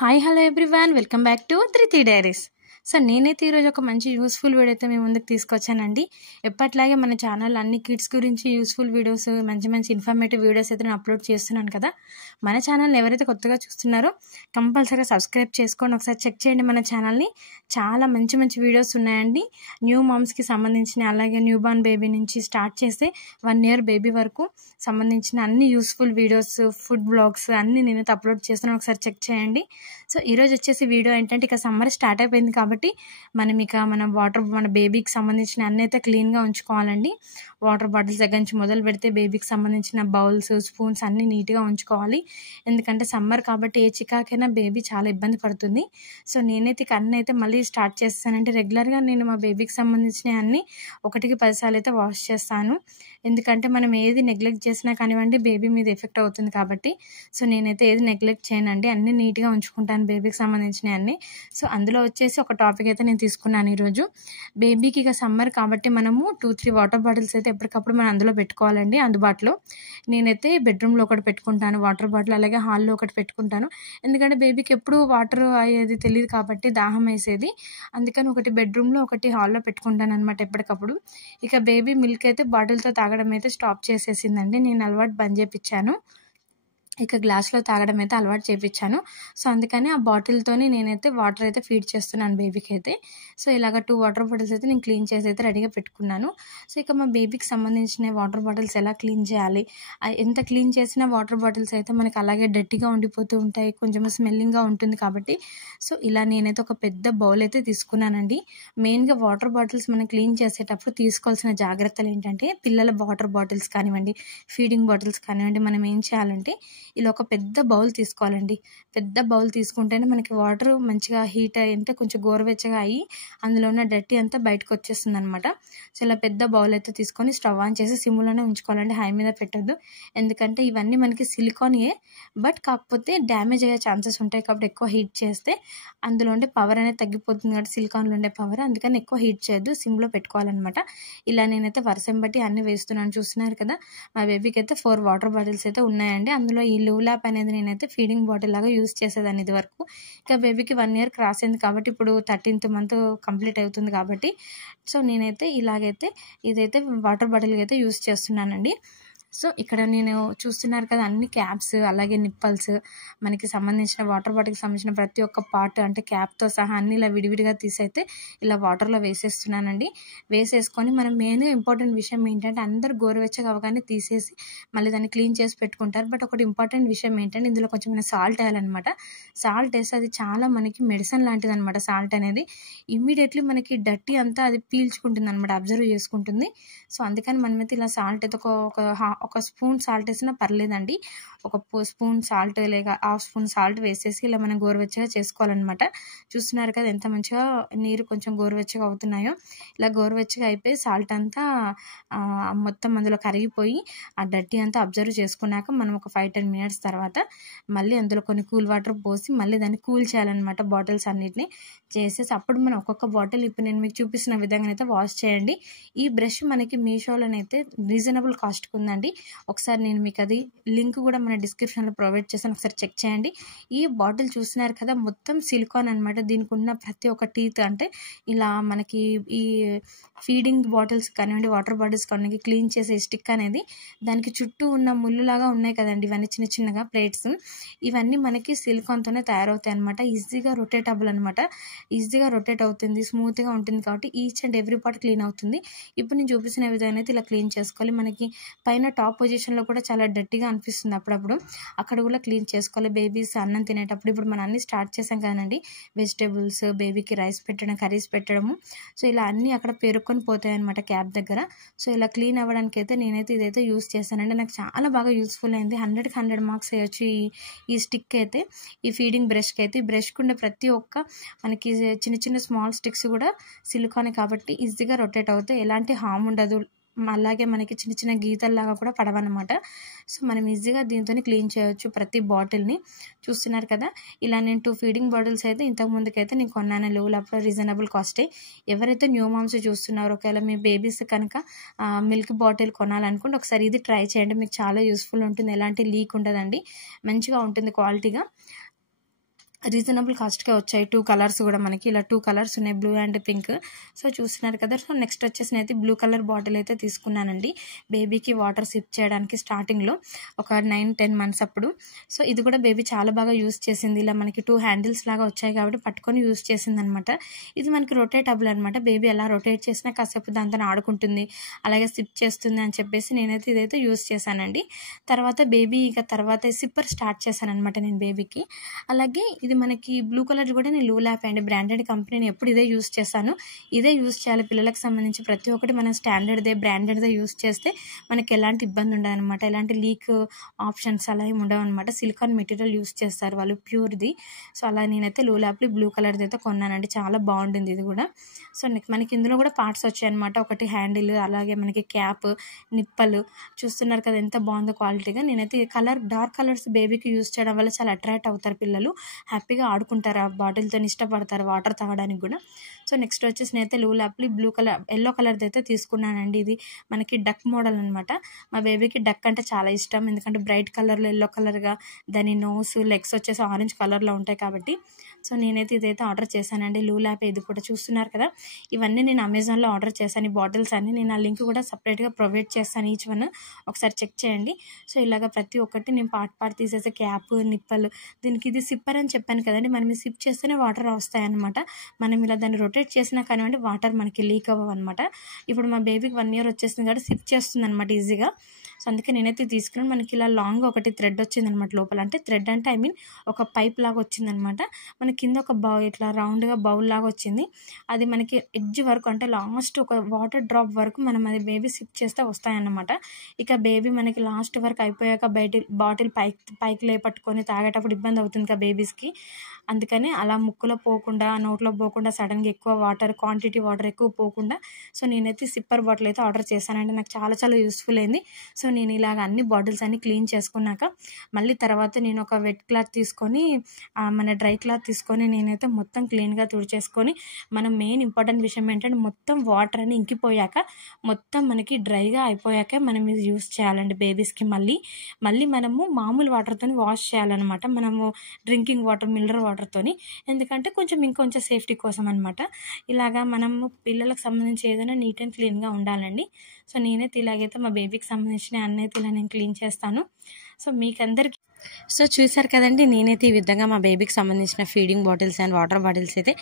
Hi hello everyone, welcome back to ధృతి diaries. So నేనైతే ఈరోజు ఒక మంచి యూస్ఫుల్ వీడియో అయితే మీ ముందుకు తీసుకొచ్చానండి. ఎప్పట్లాగే మన ఛానల్ అన్ని కిడ్స్ గురించి యూస్ఫుల్ వీడియోస్, మంచి మంచి ఇన్ఫర్మేటివ్ వీడియోస్ అయితే నేను అప్లోడ్ చేస్తున్నాను కదా. మన ఛానల్ని ఎవరైతే కొత్తగా చూస్తున్నారో కంపల్సరీగా సబ్స్క్రైబ్ చేసుకోండి, ఒకసారి చెక్ చేయండి మన ఛానల్ని. చాలా మంచి మంచి వీడియోస్ ఉన్నాయండి న్యూ మామ్స్కి సంబంధించిన, అలాగే న్యూ బార్న్ బేబీ నుంచి స్టార్ట్ చేస్తే 1 year బేబీ వరకు సంబంధించిన అన్ని యూస్ఫుల్ వీడియోస్, ఫుడ్ బ్లాగ్స్ అన్నీ నేనైతే అప్లోడ్ చేస్తున్నాను, ఒకసారి చెక్ చేయండి. సో ఈరోజు వచ్చేసి వీడియో ఏంటంటే, ఇక సమ్మర్ స్టార్ట్ అయిపోయింది కాబట్టి మన బేబీకి సంబంధించిన అన్నీ అయితే క్లీన్గా ఉంచుకోవాలండి. వాటర్ బాటిల్స్ దగ్గర నుంచి మొదలు పెడితే బేబీకి సంబంధించిన బౌల్స్, స్పూన్స్ అన్నీ నీట్గా ఉంచుకోవాలి. ఎందుకంటే సమ్మర్ కాబట్టి ఏ చికాకైనా బేబీ చాలా ఇబ్బంది పడుతుంది. సో నేనైతే ఇక అన్నీ అయితే మళ్ళీ స్టార్ట్ చేస్తానంటే, రెగ్యులర్గా నేను మా బేబీకి సంబంధించిన అన్నీ 1కి 10 సార్లు అయితే వాష్ చేస్తాను. ఎందుకంటే మనం ఏది నెగ్లెక్ట్ చేసినా కానివ్వండి బేబీ మీద ఎఫెక్ట్ అవుతుంది కాబట్టి. సో నేనైతే ఏది నెగ్లెక్ట్ చేయనండి, అన్నీ నీట్గా ఉంచుకుంటాను బేబీకి సంబంధించినవి అన్నీ. సో అందులో వచ్చేసి ఒక టాపిక్ అయితే నేను తీసుకున్నాను ఈరోజు. బేబీకి ఇక సమ్మర్ కాబట్టి మనము 2-3 వాటర్ బాటిల్స్ అయితే ఎప్పటికప్పుడు మనం అందులో పెట్టుకోవాలండి అందుబాటులో. నేనైతే బెడ్రూమ్లో ఒకటి పెట్టుకుంటాను వాటర్ బాటిల్, అలాగే హాల్లో ఒకటి పెట్టుకుంటాను. ఎందుకంటే బేబీకి ఎప్పుడు వాటర్ అయ్యేది తెలియదు కాబట్టి, దాహం వేసేది. అందుకని ఒకటి బెడ్రూమ్లో, ఒకటి హాల్లో పెట్టుకుంటాను అనమాట ఎప్పటికప్పుడు. ఇక బేబీ మిల్క్ అయితే బాటిల్తో తాగడం అయితే స్టాప్ చేసేసిందండి, నేను అలవాటు బంద్ చేయించాను. ఇక గ్లాస్లో తాగడం అయితే అలవాటు చేయించాను. సో అందుకని ఆ బాటిల్తోని నేనైతే వాటర్ అయితే ఫీడ్ చేస్తున్నాను బేబీకి అయితే. సో ఇలాగ 2 వాటర్ బాటిల్స్ అయితే నేను క్లీన్ చేసి అయితే రెడీగా పెట్టుకున్నాను. సో ఇక మా బేబీకి సంబంధించిన వాటర్ బాటిల్స్ ఎలా క్లీన్ చేయాలి, ఎంత క్లీన్ చేసిన వాటర్ బాటిల్స్ అయితే మనకి అలాగే డర్టీగా ఉండిపోతూ ఉంటాయి, కొంచెం స్మెల్లింగ్గా ఉంటుంది కాబట్టి. సో ఇలా నేనైతే ఒక పెద్ద బౌల్ అయితే తీసుకున్నానండి. మెయిన్గా వాటర్ బాటిల్స్ మనం క్లీన్ చేసేటప్పుడు తీసుకోవాల్సిన జాగ్రత్తలు ఏంటంటే, పిల్లల వాటర్ బాటిల్స్ కానివ్వండి, ఫీడింగ్ బాటిల్స్ కానివ్వండి, మనం ఏం చేయాలంటే ఇలా ఒక పెద్ద బౌల్ తీసుకోవాలండి. పెద్ద బౌల్ తీసుకుంటేనే మనకి వాటర్ మంచిగా హీట్ అంటే కొంచెం గోరువెచ్చగా అయ్యి అందులో ఉన్న డర్టీ అంతా బయటకు వచ్చేస్తుంది అనమాట. సో ఇలా పెద్ద బౌల్ అయితే తీసుకొని స్టవ్ ఆన్ చేసి సిమ్లోనే ఉంచుకోవాలండి, హై మీద పెట్టద్దు. ఎందుకంటే ఇవన్నీ మనకి సిలికాన్యే, బట్ కాకపోతే డ్యామేజ్ అయ్యే ఛాన్సెస్ ఉంటాయి కాబట్టి ఎక్కువ హీట్ చేస్తే అందులో ఉండే పవర్ అనేది తగ్గిపోతుంది కాబట్టి, సిలికాన్లో ఉండే పవర్, అందుకని ఎక్కువ హీట్ చేయొద్దు, సిమ్లో పెట్టుకోవాలన్నమాట. ఇలా నేనైతే వరుసను బట్టి అన్ని వేస్తున్నాను, చూస్తున్నారు కదా. మా బేబీకి అయితే 4 వాటర్ బాటిల్స్ అయితే ఉన్నాయండి. అందులో ఈ లూలాప్ అనేది నేనైతే ఫీడింగ్ బాటిల్ లాగా యూస్ చేసేదాన్ని ఇది వరకు. ఇక బేబీకి 1 year క్రాస్ అయింది కాబట్టి, ఇప్పుడు 13th month కంప్లీట్ అవుతుంది కాబట్టి, సో నేనైతే ఇలాగైతే ఇదైతే వాటర్ బాటిల్గా అయితే యూస్ చేస్తున్నానండి. సో ఇక్కడ నేను చూస్తున్నారు కదా, అన్ని క్యాప్స్, అలాగే నిప్పల్స్, మనకి సంబంధించిన వాటర్ బాటిల్కి సంబంధించిన ప్రతి ఒక్క పార్ట్ అంటే క్యాప్తో సహా అన్ని ఇలా విడివిడిగా తీసైతే ఇలా వాటర్లో వేసేస్తున్నానండి. వేసేసుకొని మనం మెయిన్గా ఇంపార్టెంట్ విషయం ఏంటంటే, అందరు గోరువెచ్చగా అవగానే తీసేసి మళ్ళీ దాన్ని క్లీన్ చేసి పెట్టుకుంటారు. బట్ ఒకటి ఇంపార్టెంట్ విషయం ఏంటంటే, ఇందులో కొంచెం సాల్ట్ వేయాలన్నమాట. సాల్ట్ వేస్తే అది చాలా మనకి మెడిసిన్ లాంటిది అనమాట. సాల్ట్ అనేది ఇమ్మీడియట్లీ మనకి డర్టీ అంతా అది పీల్చుకుంటుంది అనమాట, అబ్జర్వ్ చేసుకుంటుంది. సో అందుకని మనమైతే ఇలా సాల్ట్ అయితే ఒక స్పూన్ సాల్ట్ వేసినా పర్లేదండి. ఒక స్పూన్ సాల్ట్ లేక హాఫ్ స్పూన్ సాల్ట్ వేసేసి ఇలా మనం గోరువెచ్చగా చేసుకోవాలన్నమాట. చూస్తున్నారు కదా ఎంత మంచిగా నీరు కొంచెం గోరువెచ్చగా అవుతున్నాయో. ఇలా గోరువెచ్చగా అయిపోయి సాల్ట్ అంతా మొత్తం అందులో కరిగిపోయి ఆ డర్టీ అంతా అబ్జర్వ్ చేసుకున్నాక మనం ఒక 5-10 minutes తర్వాత మళ్ళీ అందులో కొన్ని కూల్ వాటర్ పోసి మళ్ళీ దాన్ని కూల్ చేయాలన్నమాట. బాటిల్స్ అన్నిటిని చేసేసి అప్పుడు మనం ఒక్కొక్క బాటిల్ ఇప్పుడు నేను మీకు చూపిస్తున్న విధంగా అయితే వాష్ చేయండి. ఈ బ్రష్ మనకి మీషోలోనైతే రీజనబుల్ కాస్ట్కి ఉందండి. ఒకసారి నేను మీకు అది లింక్ కూడా మన డిస్క్రిప్షన్లో ప్రొవైడ్ చేస్తాను, ఒకసారి చెక్ చేయండి. ఈ బాటిల్ చూస్తున్నారు కదా, మొత్తం సిలికాన్ అనమాట. దీనికి ఉన్న ప్రతి ఒక్క టీత్ అంటే ఇలా మనకి ఈ ఫీడింగ్ బాటిల్స్ కానివ్వండి, వాటర్ బాటిల్స్ కానివ్వండి క్లీన్ చేసే స్టిక్ అనేది దానికి చుట్టూ ఉన్న ముళ్ళులాగా ఉన్నాయి కదండి, ఇవన్నీ చిన్న చిన్నగా ప్లేట్స్, ఇవన్నీ మనకి సిలికాన్తోనే తయారవుతాయి అనమాట. ఈజీగా రొటేటబుల్ అనమాట, ఈజీగా రొటేట్ అవుతుంది, స్మూత్గా ఉంటుంది కాబట్టి each and every part clean అవుతుంది. ఇప్పుడు నేను చూపిస్తున్న విధంగా అయితే ఇలా క్లీన్ చేసుకోవాలి. మనకి పైన టాప్ పొజిషన్లో కూడా చాలా డర్టీగా అనిపిస్తుంది అప్పుడప్పుడు, అక్కడ కూడా క్లీన్ చేసుకోవాలి. బేబీస్ అన్నం తినేటప్పుడు ఇప్పుడు మనం అన్ని స్టార్ట్ చేసాం కదండి, వెజిటేబుల్స్, బేబీకి రైస్ పెట్టడం, కర్రీస్ పెట్టడము. సో ఇలా అన్నీ అక్కడ పేరుకొని పోతాయి అనమాట క్యాప్ దగ్గర. సో ఇలా క్లీన్ అవ్వడానికి అయితే నేనైతే ఇదైతే యూస్ చేశానండి, నాకు చాలా బాగా యూస్ఫుల్ అయింది. 100కి 100 మార్క్స్ వేయచ్చు ఈ స్టిక్ అయితే, ఈ ఫీడింగ్ బ్రష్కి అయితే. ఈ బ్రష్కి ఉండే ప్రతి ఒక్క మనకి చిన్న చిన్న స్మాల్ స్టిక్స్ కూడా సిలికానే కాబట్టి ఈజీగా రొటేట్ అవుతాయి, ఎలాంటి హామ్ ఉండదు. అలాగే మనకి చిన్న చిన్న గీతల్లాగా కూడా పడవన్నమాట. సో మనం ఈజీగా దీంతో క్లీన్ చేయొచ్చు ప్రతి బాటిల్ని. చూస్తున్నారు కదా, ఇలా నేను 2 ఫీడింగ్ బాటిల్స్ అయితే ఇంతకు ముందుకైతే నేను కొన్నాను లూలాప్లో, రీజనబుల్ కాస్టే. ఎవరైతే న్యూ మామ్స్ చూస్తున్నారో, ఒకవేళ మీ బేబీస్ కనుక మిల్క్ బాటిల్ కొనాలనుకుంటే ఒకసారి ఇది ట్రై చేయండి, మీకు చాలా యూస్ఫుల్ ఉంటుంది, ఎలాంటి లీక్ ఉండదండి, మంచిగా ఉంటుంది క్వాలిటీగా. రీజనబుల్ కాస్ట్‌కే వచ్చాయి. 2 కలర్స్ కూడా మనకి ఇలా 2 కలర్స్ ఉన్నాయి, బ్లూ అండ్ పింక్. సో చూస్తున్నారు కదా. సో నెక్స్ట్ వచ్చేసి నేనైతే బ్లూ కలర్ బాటిల్ అయితే తీసుకున్నానండి బేబీకి వాటర్ సిప్ చేయడానికి స్టార్టింగ్లో ఒక 9-10 మంత్స్ అప్పుడు. సో ఇది కూడా బేబీ చాలా బాగా యూస్ చేసింది. ఇలా మనకి 2 హ్యాండిల్స్ లాగా వచ్చాయి కాబట్టి పట్టుకొని యూస్ చేసిందనమాట. ఇది మనకి రొటేటబుల్ అనమాట. బేబీ ఎలా రొటేట్ చేసినా కాసేపు దాంతో ఆడుకుంటుంది, అలాగే సిప్ చేస్తుంది అని చెప్పేసి నేనైతే ఇదైతే యూస్ చేశానండి. తర్వాత బేబీ తర్వాత సిప్పర్ స్టార్ట్ చేశాను అనమాట నేను బేబీకి. అలాగే ఇది మనకి బ్లూ కలర్ కూడా నేను లూలాప్ అండ్ బ్రాండెడ్ కంపెనీని ఎప్పుడు ఇదే యూస్ చేశాను. ఇదే యూస్ చేయాలి పిల్లలకు సంబంధించి ప్రతి ఒక్కటి మనం స్టాండర్డ్దే బ్రాండెడ్దే యూస్ చేస్తే మనకి ఎలాంటి ఇబ్బంది ఉండదు అనమాట. ఎలాంటి లీక్ ఆప్షన్స్ అలా ఏమి ఉండవు అనమాట. సిలికాన్ మెటీరియల్ యూస్ చేస్తారు వాళ్ళు, ప్యూర్ది. సో అలా నేనైతే లూలాప్లో బ్లూ కలర్ది అయితే కొన్నానండి, చాలా బాగుంటుంది ఇది కూడా. సో మనకి ఇందులో కూడా పార్ట్స్ వచ్చాయన్నమాట. ఒకటి హ్యాండిల్, అలాగే మనకి క్యాప్, నిప్పలు. చూస్తున్నారు కదా ఎంత బాగుందో క్వాలిటీగా. నేనైతే డార్క్ కలర్స్ బేబీకి యూస్ చేయడం వల్ల చాలా అట్రాక్ట్ అవుతారు పిల్లలు, హ్యాపీగా ఆడుకుంటారు ఆ బాటిల్తో, ఇష్టపడతారు వాటర్ తాగడానికి కూడా. సో నెక్స్ట్ వచ్చేసి నేనైతే లూలాప్లీ బ్లూ కలర్ ఎల్లో కలర్ది అయితే తీసుకున్నానండి. ఇది మనకి డక్ మోడల్ అనమాట. మా బేబీకి డక్ అంటే చాలా ఇష్టం, ఎందుకంటే బ్రైట్ కలర్లో ఎల్లో కలర్గా దాని నోస్ లెగ్స్ వచ్చేసి ఆరెంజ్ కలర్లో ఉంటాయి కాబట్టి. సో నేనైతే ఇదైతే ఆర్డర్ చేశానండి లూలాప్. ఇది కూడా చూస్తున్నారు కదా, ఇవన్నీ నేను అమెజాన్లో ఆర్డర్ చేశాను. ఈ బాటిల్స్ అన్ని నేను ఆ లింక్ కూడా సపరేట్గా ప్రొవైడ్ చేస్తాను, ఈచ్ వన్ ఒకసారి చెక్ చేయండి. సో ఇలాగ ప్రతి ఒక్కటి నేను పార్ట్ తీసేసే క్యాప్, నిప్పలు. దీనికి ఇది సిప్పర్ అని చెప్పాను కదండి, మనం సిప్ చేస్తేనే వాటర్ వస్తాయన్నమాట. మనం ఇలా దాన్ని రొటేట్ చేసినా కానివ్వండి వాటర్ మనకి లీక్ అవ్వవు అనమాట. ఇప్పుడు మా బేబీకి 1 year వచ్చేసింది కాబట్టి సిప్ చేస్తుంది అనమాట ఈజీగా. సో అందుకే నేనైతే తీసుకున్నాను. మనకి ఇలా లాంగ్ ఒకటి థ్రెడ్ వచ్చిందనమాట లోపల, అంటే థ్రెడ్ అంటే ఐ మీన్ ఒక పైప్ లాగా వచ్చిందనమాట. మన కింద ఒక ఇట్లా రౌండ్గా బౌల్ లాగా వచ్చింది. అది మనకి ఎడ్జ్ వరకు, అంటే లాస్ట్ ఒక వాటర్ డ్రాప్ వరకు మనం అది బేబీ సిప్ చేస్తే వస్తాయన్నమాట. ఇక బేబీ మనకి లాస్ట్ వరకు అయిపోయాక బాటిల్ పైకి లేపట్టుకొని తాగేటప్పుడు ఇబ్బంది అవుతుంది కదా బేబీస్కి. అందుకని అలా ముక్కులో పోకుండా, నోట్లో పోకుండా, సడన్గా ఎక్కువ క్వాంటిటీ వాటర్ ఎక్కువ పోకుండా సో నేనైతే సిప్పర్ బాటిల్ అయితే ఆర్డర్ చేశానండి. నాకు చాలా చాలా యూస్ఫుల్ అయింది. సో నేను ఇలాగ అన్ని బాటిల్స్ అన్ని క్లీన్ చేసుకున్నాక మళ్ళీ తర్వాత నేను ఒక వెట్ క్లాత్ తీసుకొని, మన డ్రై క్లాత్ తీసుకొని నేనైతే మొత్తం క్లీన్గా తుడిచేసుకొని, మనం మెయిన్ ఇంపార్టెంట్ విషయం ఏంటంటే మొత్తం వాటర్ అని ఇంకిపోయాక, మొత్తం మనకి డ్రైగా అయిపోయాక మనం ఇది యూస్ చేయాలండి బేబీస్కి. మళ్ళీ మనము మామూలు వాటర్తో వాష్ చేయాలన్నమాట, మనము డ్రింకింగ్ వాటర్, మినరల్ వాటర్తోని. ఎందుకంటే ఇంకొంచెం సేఫ్టీ కోసం అనమాట. ఇలాగా మనము పిల్లలకు సంబంధించి ఏదైనా నీట్ అండ్ క్లీన్గా ఉండాలండి. సో నేనైతే ఇలాగైతే మా బేబీకి సంబంధించిన అన్నీ అయితే ఇలా నేను క్లీన్ చేస్తాను. సో మీకందరికీ సో చూసారు కదండి, నేనైతే ఈ విధంగా మా బేబీకి సంబంధించిన feeding bottles and water bottles అయితే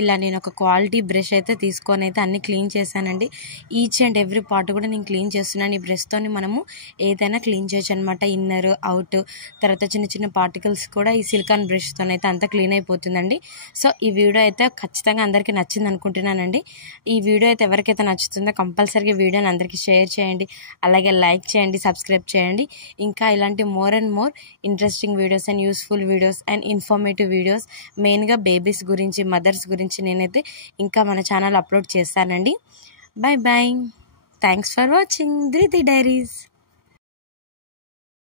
ఇలా నేను ఒక క్వాలిటీ బ్రష్ అయితే తీసుకొని అయితే అన్ని క్లీన్ చేశానండి. ఈచ్ అండ్ ఎవ్రీ పార్ట్ కూడా నేను క్లీన్ చేస్తున్నాను. ఈ బ్రష్తోని మనము ఏదైనా క్లీన్ చేయొచ్చు అనమాట, ఇన్నర్ అవుట్. తర్వాత చిన్న చిన్న పార్టికల్స్ కూడా ఈ సిలికాన్ బ్రష్తో అయితే అంతా క్లీన్ అయిపోతుందండి. సో ఈ వీడియో అయితే ఖచ్చితంగా అందరికీ నచ్చింది అనుకుంటున్నానండి. ఈ వీడియో అయితే ఎవరికైతే నచ్చుతుందో కంపల్సరీగా వీడియోని అందరికీ షేర్ చేయండి, అలాగే లైక్ చేయండి, సబ్స్క్రైబ్ చేయండి. ఇంకా ఇలాంటి more and more interesting videos and useful videos and informative videos, మెయిన్గా బేబీస్ గురించి, మదర్స్ గురించి నేనైతే ఇంకా మన ఛానల్ అప్లోడ్ చేస్తానండి. Bye bye, thanks for watching Dhruti diaries.